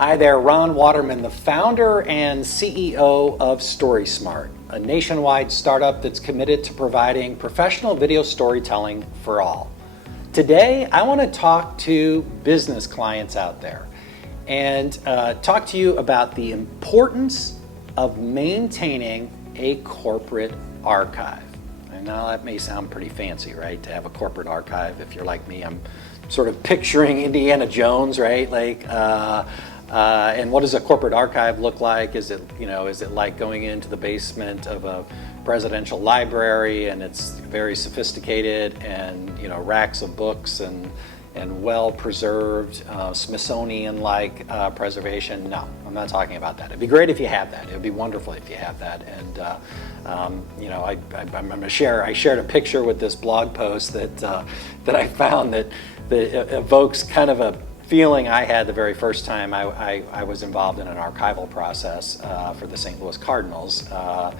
Hi there, Ron Watermon, the founder and CEO of STORYSMART, a nationwide startup that's committed to providing professional video storytelling for all. Today, I want to talk to business clients out there and talk to you about the importance of maintaining a corporate archive. And now that may sound pretty fancy, right? To have a corporate archive. If you're like me, I'm sort of picturing Indiana Jones, right? And what does a corporate archive look like? Is it like going into the basement of a presidential library and it's very sophisticated and racks of books and well preserved, Smithsonian-like preservation? No, I'm not talking about that. It'd be great if you have that. It'd be wonderful if you have that. And I'm going to share. I shared a picture with this blog post that I found that evokes kind of a feeling I had the very first time I was involved in an archival process for the St Louis Cardinals. I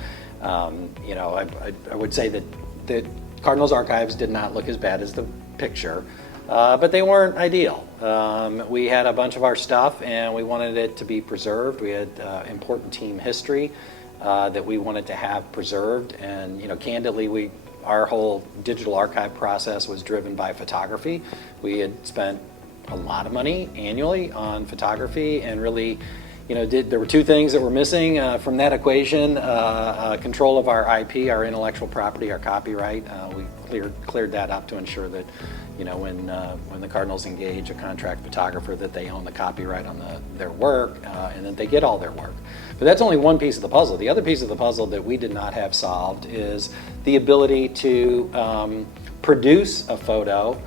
would say that the Cardinals archives did not look as bad as the picture, but they weren't ideal. We had a bunch of our stuff and we wanted it to be preserved. We had important team history that we wanted to have preserved, and candidly, our whole digital archive process was driven by photography. We had spent a lot of money annually on photography, and really, there were two things that were missing from that equation: control of our IP, our intellectual property, our copyright. We cleared that up to ensure that, when the Cardinals engage a contract photographer, that they own the copyright on their work, and that they get all their work. But that's only one piece of the puzzle. The other piece of the puzzle that we did not have solved is the ability to produce a photo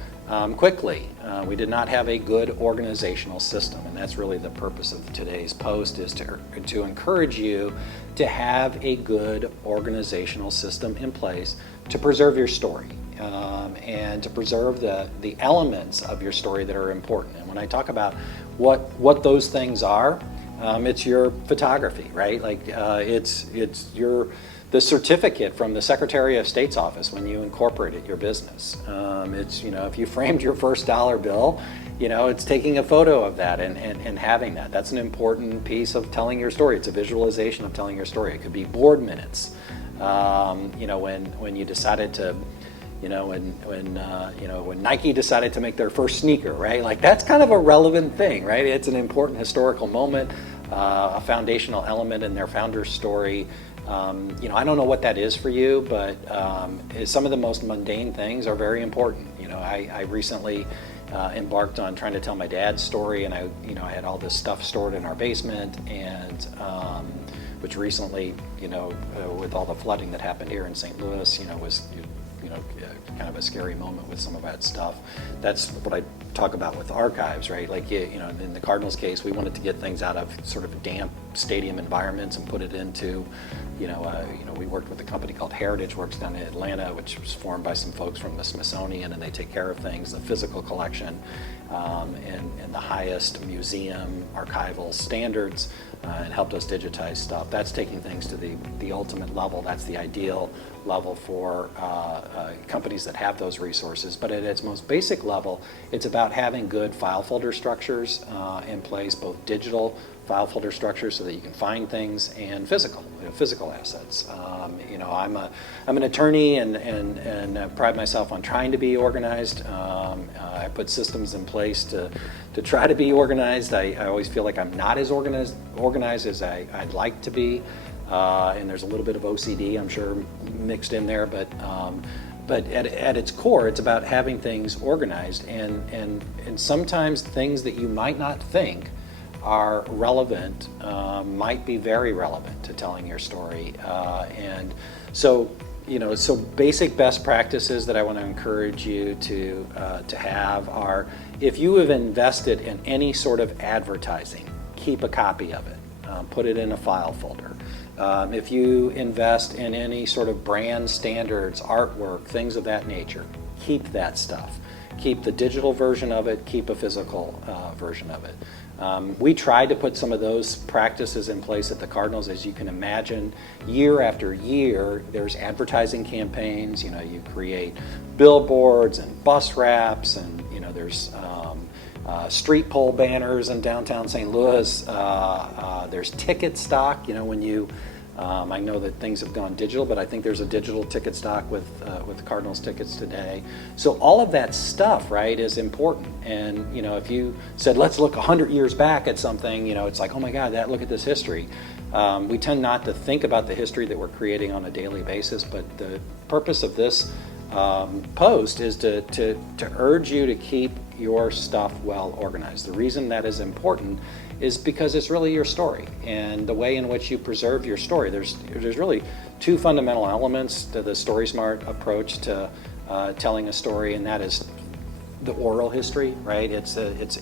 quickly. We did not have a good organizational system, and that's really the purpose of today's post, is to encourage you to have a good organizational system in place to preserve your story and to preserve the elements of your story that are important. And when I talk about what those things are, it's your photography, right? It's the certificate from the Secretary of State's office when you incorporated your business. It's, if you framed your first dollar bill, it's taking a photo of that and having that. That's an important piece of telling your story. It's a visualization of telling your story. It could be board minutes. When you decided to, when Nike decided to make their first sneaker, right? That's kind of a relevant thing, right? It's an important historical moment, a foundational element in their founder's story. I don't know what that is for you, but some of the most mundane things are very important. I recently embarked on trying to tell my dad's story, and I had all this stuff stored in our basement, and which recently, with all the flooding that happened here in St. Louis, was kind of a scary moment with some of that stuff. That's what I talk about with archives, right? In the Cardinals case, we wanted to get things out of sort of damp stadium environments and put it into, we worked with a company called Heritage Works down in Atlanta, which was formed by some folks from the Smithsonian, and they take care of things, the physical collection, and the highest museum archival standards, and helped us digitize stuff. That's taking things to the ultimate level. That's the ideal level for companies that have those resources. But at its most basic level, it's about having good file folder structures in place, both digital file folder structures so that you can find things, and physical assets. I'm an attorney and pride myself on trying to be organized. I put systems in place to try to be organized. I always feel like I'm not as organized as I'd like to be, and there's a little bit of OCD, I'm sure, mixed in there, but at its core, it's about having things organized, and sometimes things that you might not think are relevant might be very relevant to telling your story, and so basic best practices that I want to encourage you to have are: if you have invested in any sort of advertising, keep a copy of it, put it in a file folder. If you invest in any sort of brand standards, artwork, things of that nature, keep that stuff. Keep the digital version of it, keep a physical version of it. We tried to put some of those practices in place at the Cardinals. As you can imagine, year after year, there's advertising campaigns. You create billboards and bus wraps, and there's street pole banners in downtown St. Louis. There's ticket stock. You know, when you, I know that things have gone digital, but I think there's a digital ticket stock with the Cardinals tickets today. So all of that stuff, right, is important. And, you know, if you said, let's look 100 years back at something, you know, it's like, oh my God, look at this history. We tend not to think about the history that we're creating on a daily basis, but the purpose of this post is to urge you to keep your stuff well organized. The reason that is important is because it's really your story, and the way in which you preserve your story. There's really two fundamental elements to the StorySmart approach to telling a story, and that is the oral history, right? It's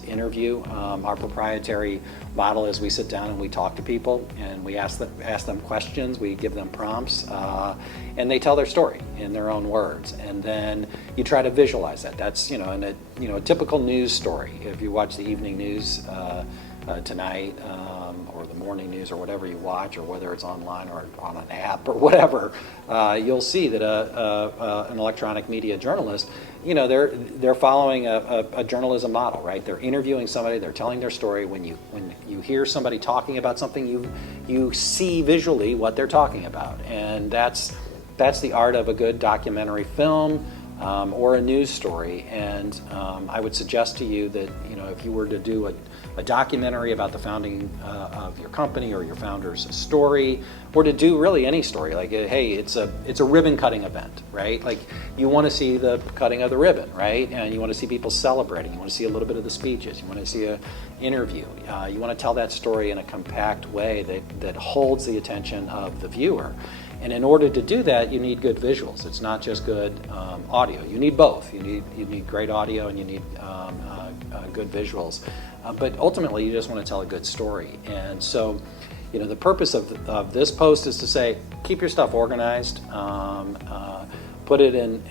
interview. Our proprietary model is we sit down and we talk to people and we ask them questions, we give them prompts, and they tell their story in their own words. And then you try to visualize that. That's, you know, a typical news story. If you watch the evening news tonight, or the morning news, or whatever you watch, or whether it's online or on an app or whatever, you'll see that an electronic media journalist, you know, they're following a journalism model, right? They're interviewing somebody, they're telling their story. When you hear somebody talking about something, you see visually what they're talking about, and that's the art of a good documentary film. Or a news story. And I would suggest to you that, you know, if you were to do a documentary about the founding of your company or your founder's story, or to do really any story, like, hey, it's a ribbon cutting event, right? Like, you want to see the cutting of the ribbon, right? And you want to see people celebrating. You want to see a little bit of the speeches. You want to see an interview. You want to tell that story in a compact way that holds the attention of the viewer. And in order to do that, you need good visuals. It's not just good audio. You need both. You need great audio, and you need good visuals. But ultimately, you just want to tell a good story. And so, you know, the purpose of this post is to say, keep your stuff organized. Put it in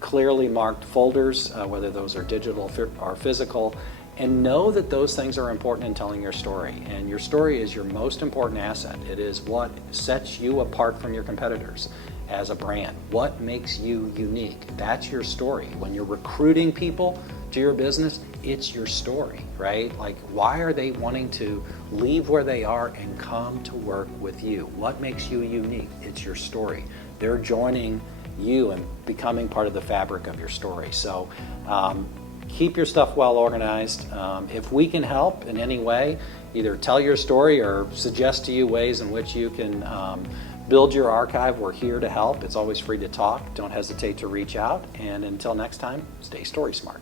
clearly marked folders, whether those are digital or physical. And know that those things are important in telling your story. And your story is your most important asset. It is what sets you apart from your competitors as a brand. What makes you unique? That's your story. When you're recruiting people to your business, it's your story, right? Like, why are they wanting to leave where they are and come to work with you? What makes you unique? It's your story. They're joining you and becoming part of the fabric of your story. So, keep your stuff well organized. If we can help in any way, either tell your story or suggest to you ways in which you can build your archive, we're here to help. It's always free to talk. Don't hesitate to reach out. And until next time, stay StorySmart.